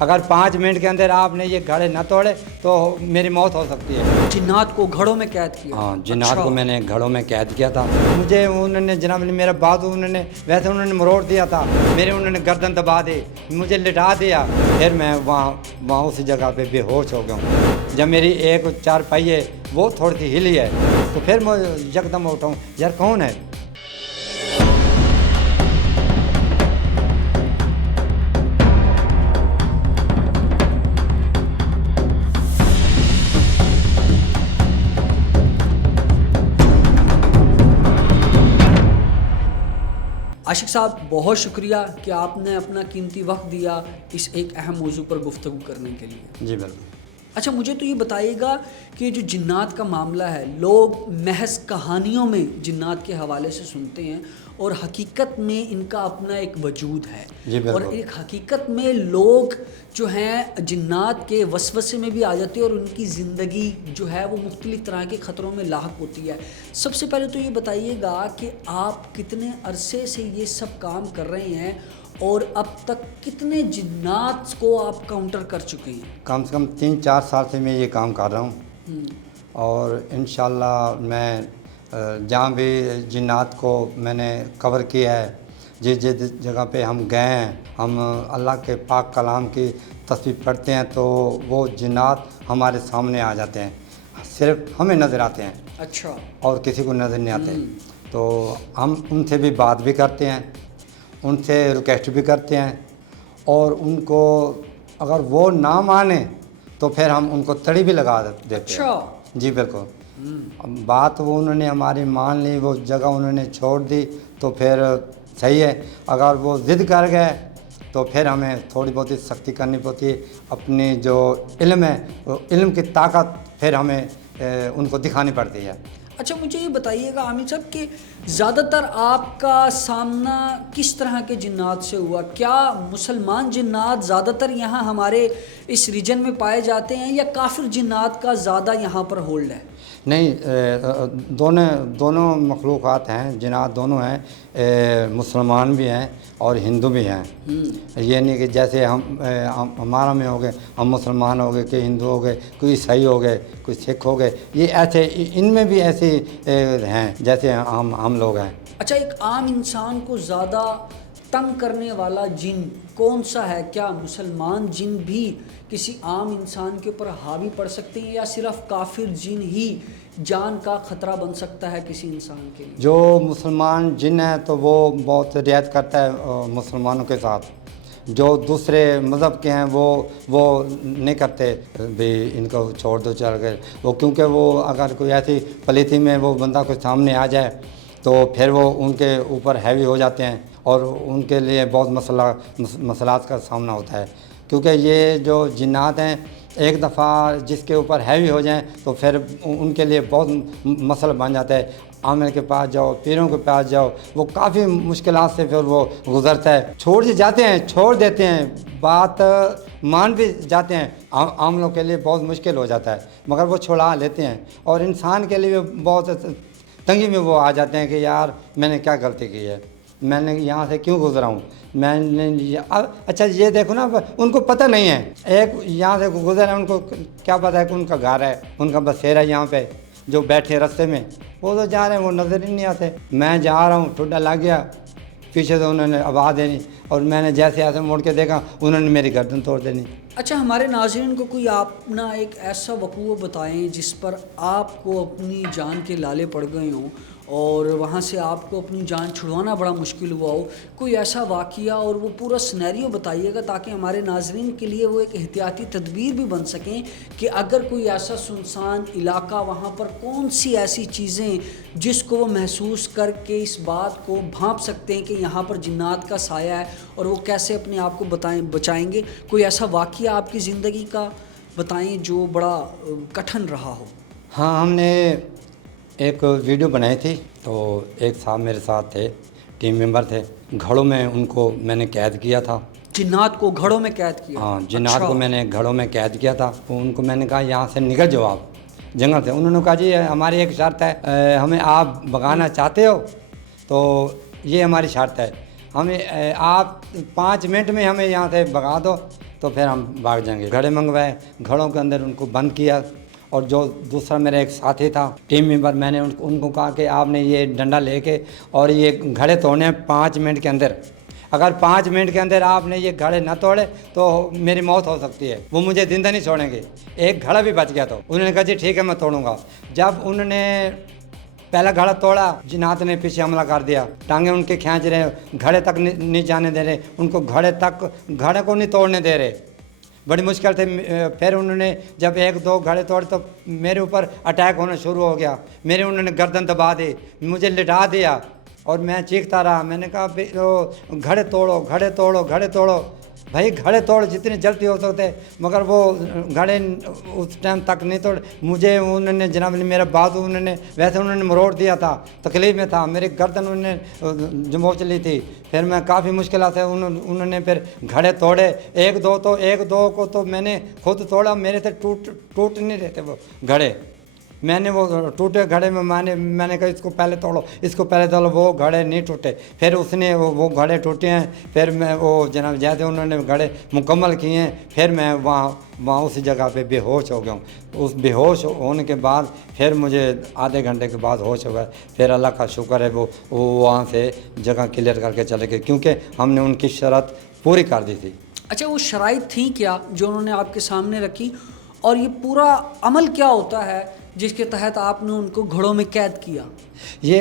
اگر 5 منٹ کے اندر آپ نے یہ گھڑے نہ توڑے تو میری موت ہو سکتی ہے۔ جنات کو گھڑوں میں قید کیا؟ ہاں، جنات کو میں نے گھڑوں میں قید کیا تھا۔ مجھے انہوں نے جناب میرا بازو انہوں نے مروڑ دیا تھا، میرے انہوں نے گردن دبا دی، مجھے لٹا دیا، پھر میں وہاں اسی جگہ پہ بے ہوش ہو گیا ہوں۔ جب میری ایک چارپائی ہے وہ تھوڑی سی ہلی ہے تو پھر میں یکدم اٹھا ہوں، یار کون ہے؟ عاشق صاحب بہت شکریہ کہ آپ نے اپنا قیمتی وقت دیا اس ایک اہم موضوع پر گفتگو کرنے کے لیے۔ جی بالکل۔ اچھا مجھے تو یہ بتائیے گا کہ جو جنات کا معاملہ ہے، لوگ محض کہانیوں میں جنات کے حوالے سے سنتے ہیں اور حقیقت میں ان کا اپنا ایک وجود ہے۔ جی بالکل۔ اور ایک حقیقت میں لوگ جو ہیں جنات کے وسوسے میں بھی آ جاتے ہیں اور ان کی زندگی جو ہے وہ مختلف طرح کے خطروں میں لاحق ہوتی ہے۔ سب سے پہلے تو یہ بتائیے گا کہ آپ کتنے عرصے سے یہ سب کام کر رہے ہیں اور اب تک کتنے جنات کو آپ کاؤنٹر کر چکے ہیں؟ کم سے کم 3-4 سال سے میں یہ کام کر رہا ہوں، اور انشاءاللہ میں جہاں بھی جنات کو میں نے کور کیا ہے، جس جگہ پہ ہم گئے ہیں، ہم اللہ کے پاک کلام کی تصویر پڑھتے ہیں تو وہ جنات ہمارے سامنے آ جاتے ہیں، صرف ہمیں نظر آتے ہیں۔ اچھا۔ اور کسی کو نظر نہیں آتے، تو ہم ان سے بھی بات بھی کرتے ہیں، ان سے ریکویسٹ بھی کرتے ہیں، اور ان کو اگر وہ نہ مانیں تو پھر ہم ان کو تڑی بھی لگا دیتے ہیں۔ اچھا۔ جی بالکل۔ بات وہ انہوں نے ہماری مان لی، وہ جگہ انہوں نے چھوڑ دی تو پھر صحیح ہے، اگر وہ ضد کر گئے تو پھر ہمیں تھوڑی بہت سختی کرنی پڑتی ہے، اپنی جو علم ہے وہ علم کی طاقت پھر ہمیں ان کو دکھانی پڑتی ہے۔ اچھا مجھے یہ بتائیے گا عامر صاحب کہ زیادہ تر آپ کا سامنا کس طرح کے جنات سے ہوا؟ کیا مسلمان جنات زیادہ تر یہاں ہمارے اس ریجن میں پائے جاتے ہیں یا کافر جنات کا زیادہ یہاں پر ہولڈ ہے؟ نہیں، دونوں مخلوقات ہیں، جنات دونوں ہیں، مسلمان بھی ہیں اور ہندو بھی ہیں۔ یہ نہیں کہ جیسے ہمارا میں ہو گئے، ہم مسلمان ہو گئے، کہ ہندو ہو گئے، کوئی عیسائی ہو گئے، کوئی سکھ ہو گئے، یہ ایسے ان میں بھی ایسے ہیں جیسے ہم لوگ ہیں۔ اچھا ایک عام انسان کو زیادہ تنگ کرنے والا جن کون سا ہے؟ کیا مسلمان جن بھی کسی عام انسان کے اوپر حاوی پڑ سکتے ہیں یا صرف کافر جن ہی جان کا خطرہ بن سکتا ہے کسی انسان کے لیے؟ جو مسلمان جن ہے تو وہ بہت رعایت کرتا ہے مسلمانوں کے ساتھ، جو دوسرے مذہب کے ہیں وہ نہیں کرتے بھی ان کو چھوڑ دو چل کر، وہ کیونکہ وہ اگر کوئی ایسی پلیتی میں وہ بندہ کوئی سامنے آ جائے تو پھر وہ ان کے اوپر ہیوی ہو جاتے ہیں اور ان کے لیے بہت مسئلات کا سامنا ہوتا ہے، کیونکہ یہ جو جنات ہیں ایک دفعہ جس کے اوپر ہیوی ہو جائیں تو پھر ان کے لیے بہت مسئلہ بن جاتا ہے۔ عامر کے پاس جاؤ، پیروں کے پاس جاؤ، وہ کافی مشکلات سے پھر وہ گزرتا ہے، چھوڑ دیتے ہیں، بات مان بھی جاتے ہیں، عاملوں کے لیے بہت مشکل ہو جاتا ہے مگر وہ چھڑا لیتے ہیں، اور انسان کے لیے بہت تنگی میں وہ آ جاتے ہیں کہ یار میں نے کیا غلطی کی ہے، میں نے یہاں سے کیوں گزرا ہوں، میں نے اچھا یہ دیکھو نا، ان کو پتہ نہیں ہے، ایک یہاں سے گزر ہے، ان کو کیا پتہ ہے کہ ان کا گھر ہے، ان کا بسیرا ہے یہاں پہ، جو بیٹھے رستے میں وہ تو جا رہے ہیں، وہ نظر ہی نہیں آتے۔ میں جا رہا ہوں، ٹھڈا لگ گیا، پیچھے سے انہوں نے آواز دینی اور میں نے جیسے ایسے موڑ کے دیکھا، انہوں نے میری گردن توڑ دینی۔ اچھا ہمارے ناظرین کو کوئی آپ نا ایک ایسا وقوع بتائیں جس پر آپ کو اپنی جان کے لالے پڑ گئے ہوں اور وہاں سے آپ کو اپنی جان چھڑوانا بڑا مشکل ہوا ہو، کوئی ایسا واقعہ اور وہ پورا سینیریو بتائیے گا تاکہ ہمارے ناظرین کے لیے وہ ایک احتیاطی تدبیر بھی بن سکیں کہ اگر کوئی ایسا سنسان علاقہ، وہاں پر کون سی ایسی چیزیں جس کو وہ محسوس کر کے اس بات کو بھانپ سکتے ہیں کہ یہاں پر جنات کا سایہ ہے اور وہ کیسے اپنے آپ کو بچائیں گے۔ کوئی ایسا واقعہ آپ کی زندگی کا بتائیں جو بڑا کٹھن رہا ہو۔ ہاں، ہم نے ایک ویڈیو بنائی تھی تو ایک صاحب میرے ساتھ تھے، ٹیم ممبر تھے، گھڑوں میں ان کو میں نے قید کیا تھا۔ جنات کو گھڑوں میں قید کیا؟ ہاں، جنات کو میں نے گھڑوں میں قید کیا تھا، ان کو میں نے کہا یہاں سے نکل جاؤ آپ جنگل سے۔ انہوں نے کہا جی ہماری ایک شرط ہے، ہمیں آپ بھگانا چاہتے ہو تو یہ ہماری شرط ہے، ہمیں آپ 5 منٹ میں ہمیں یہاں سے بھگا دو तो फिर हम भाग जाएंगे। घड़े मंगवाए, घड़ों के अंदर उनको बंद किया, और जो दूसरा मेरा एक साथी था टीम मेंबर, मैंने उनको कहा कि आपने ये डंडा लेके और ये घड़े तोड़ने हैं 5 मिनट के अंदर। अगर 5 मिनट के अंदर आपने ये घड़े न तोड़े तो मेरी मौत हो सकती है, वो मुझे जिंदा नहीं छोड़ेंगे। एक घड़ा भी बच गया तो उन्होंने कहा जी ठीक है मैं तोड़ूंगा। जब उन्होंने पहला घड़ा तोड़ा, जिन्नात ने पीछे हमला कर दिया, टांगे उनके खींच रहे, घड़े तक नहीं जाने दे रहे, उनको घड़े को नहीं तोड़ने दे रहे, बड़ी मुश्किल से। फिर उन्होंने जब 1-2 घड़े तोड़े तो मेरे ऊपर अटैक होना शुरू हो गया। उन्होंने गर्दन दबा दी, मुझे लिटा दिया और मैं चीखता रहा। मैंने कहा घड़े तोड़ो, घड़े तोड़ो, घड़े तोड़ो। भाई घड़े तोड़ जितने जल्दी हो सकते, मगर वो घड़े उस टाइम तक नहीं तोड़। मुझे उन्होंने जनाब मेरा बाजू वैसे उन्होंने मरोड़ दिया था, तकलीफ में था, मेरी गर्दन उन्होंने जमोच ली थी। फिर मैं काफ़ी मुश्किल से उन्होंने फिर घड़े तोड़े। एक दो को तो मैंने खुद तोड़ा, मेरे से टूट नहीं रहे थे वो घड़े। मैंने वो टूटे घड़े में मैंने कहा इसको पहले तोड़ो, इसको पहले तोड़ो, वो घड़े नहीं टूटे। फिर उसने वो घड़े टूटे हैं। फिर मैं वो जनाब जैसे उन्होंने घड़े मुकम्मल किए हैं, फिर मैं वहाँ उसी जगह पे बेहोश हो गया हूँ। उस बेहोश होने के बाद फिर मुझे आधे घंटे के बाद होश हो गया। फिर अल्लाह का शुक्र है वो वहाँ से जगह क्लियर करके चले गए, क्योंकि हमने उनकी शर्त पूरी कर दी थी। अच्छा, वो शराइत थी क्या जो उन्होंने आपके सामने रखी, और ये पूरा अमल क्या होता है जिसके तहत आपने उनको घड़ों में कैद किया? ये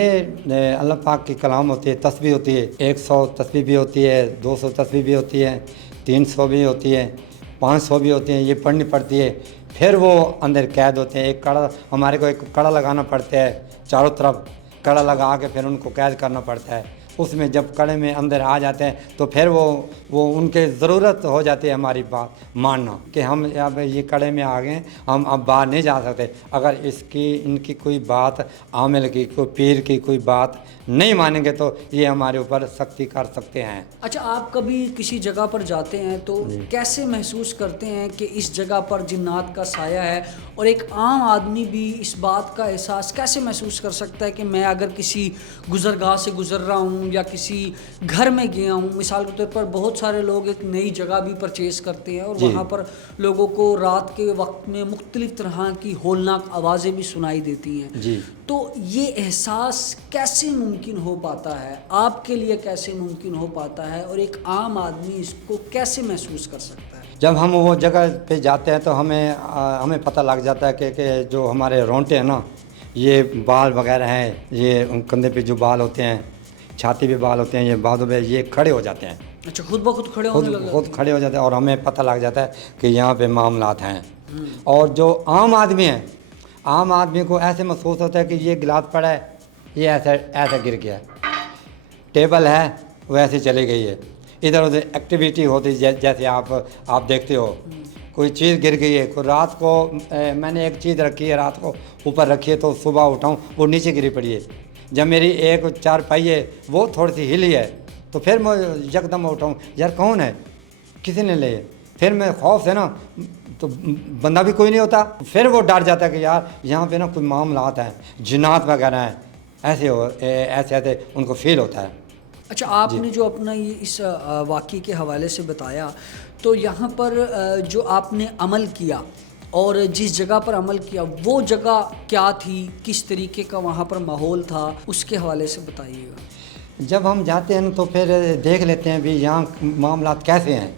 अल्लाह पाक की कलाम होती है, तस्बीह होती है। 100 तस्बीह भी होती है, 200 तस्बीह भी होती है, 300 भी होती है, 500 भी होती है, ये पढ़नी पड़ती है। फिर वो अंदर कैद होते हैं। एक कड़ा, हमारे को एक कड़ा लगाना पड़ता है, चारों तरफ कड़ा लगा के फिर उनको कैद करना पड़ता है। उसमें जब कड़े में अंदर आ जाते हैं तो फिर वो उनके ज़रूरत हो जाती है हमारी बात मानना कि हम अब ये कड़े में आ गए, हम अब बाहर नहीं जा सकते। अगर इनकी कोई बात, आमिल की, कोई पीर की कोई बात नहीं मानेंगे तो ये हमारे ऊपर सख्ती कर सकते हैं। अच्छा, आप कभी किसी जगह पर जाते हैं तो कैसे महसूस करते हैं कि इस जगह पर जिन्नात का साया है, और एक आम आदमी भी इस बात का एहसास कैसे महसूस कर सकता है कि मैं अगर किसी गुज़रगाह से गुज़र रहा हूँ या किसी घर में गया हूँ? मिसाल के तौर पर बहुत सारे लोग एक नई जगह भी परचेज़ करते हैं और वहाँ पर लोगों को रात के वक्त में मुख्तलिफ़ तरह की होलनाक आवाज़ें भी सुनाई देती हैं जी। तो ये एहसास कैसे मुमकिन हो पाता है, आपके लिए कैसे मुमकिन हो पाता है, और एक आम आदमी इसको कैसे महसूस कर सकता है? जब हम वो जगह पे जाते हैं तो हमें पता लग जाता है कि जो हमारे रोंटे हैं ना, ये बाल वगैरह हैं, ये कंधे पे जो बाल होते हैं, छाती पे बाल होते हैं, ये बाजू पे ये खड़े हो जाते हैं। अच्छा, खुद ब खुद खड़े होने लगे? खुद खड़े हो जाते हैं और हमें पता लग जाता है कि यहाँ पे मामलात हैं। और जो आम आदमी है, आम आदमी को ऐसे महसूस होता है कि ये गिलास पड़ा है, ये ऐसा गिर गया है, टेबल है वो ऐसे चली गई है, इधर उधर एक्टिविटी होती है। जैसे आप देखते हो कोई चीज़ गिर गई है, कोई रात को मैंने एक चीज़ रखी है, रात को ऊपर रखी है, तो सुबह उठाऊँ वो नीचे गिरी पड़ी है। जब मेरी एक चारपाई है वो थोड़ी सी हिली है तो फिर मैं यकदम उठाऊँ, यार कौन है, किसी ने ले। फिर मैं खौफ से ना, तो बंदा भी कोई नहीं होता, फिर वो डर जाता है कि यार यहाँ पे ना कोई मामलात हैं, जिन्नात वगैरह हैं, ऐसे उनको फील होता है। अच्छा, आपने जो अपना ये इस वाक़ये के हवाले से बताया, तो यहाँ पर जो आपने अमल किया और जिस जगह पर अमल किया वो जगह क्या थी, किस तरीके का वहाँ पर माहौल था, उसके हवाले से बताइएगा। जब हम जाते हैं तो फिर देख लेते हैं भी यहाँ मामलात कैसे हैं,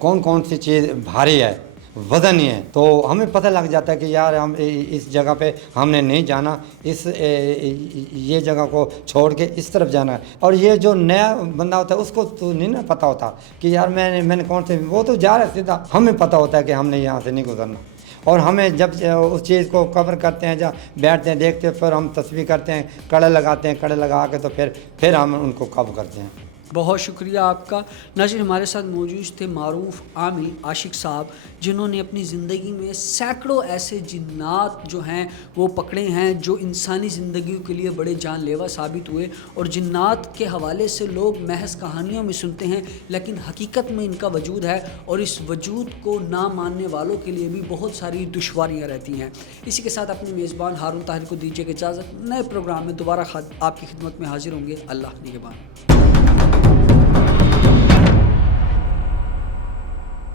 कौन कौन सी चीज़ भारी है, वज़न ही है, तो हमें पता लग जाता है कि यार हम इस जगह पे हमने नहीं जाना, ये जगह को छोड़ के इस तरफ जाना है। और ये जो नया बंदा होता है उसको तो नहीं ना पता होता कि यार मैंने कौन से, वो तो जा रहा है सीधा। हमें पता होता है कि हमने यहाँ से नहीं गुजरना, और हमें जब उस चीज़ को कवर करते हैं, जब बैठते हैं, देखते हैं, फिर हम तस्वीर करते हैं, कड़े लगाते हैं, कड़े लगा के तो फिर हम उनको कवर करते हैं। बहुत शुक्रिया आपका। नाज़रीन, हमारे साथ मौजूद थे मारूफ आमिल आशिक साहब, जिन्होंने अपनी ज़िंदगी में सैकड़ों ऐसे जिन्नात जो हैं वो पकड़े हैं जो इंसानी ज़िंदगी के लिए बड़े जानलेवा साबित हुए। और जिन्नात के हवाले से लोग महज कहानियों में सुनते हैं, लेकिन हकीकत में इनका वजूद है, और इस वजूद को ना मानने वालों के लिए भी बहुत सारी दुश्वारियाँ रहती हैं। इसी के साथ अपने मेज़बान हारून ताहिर को दीजिए इजाज़त। नए प्रोग्राम में दोबारा आपकी खिदमत में हाजिर होंगे। अल्लाह निगहबान।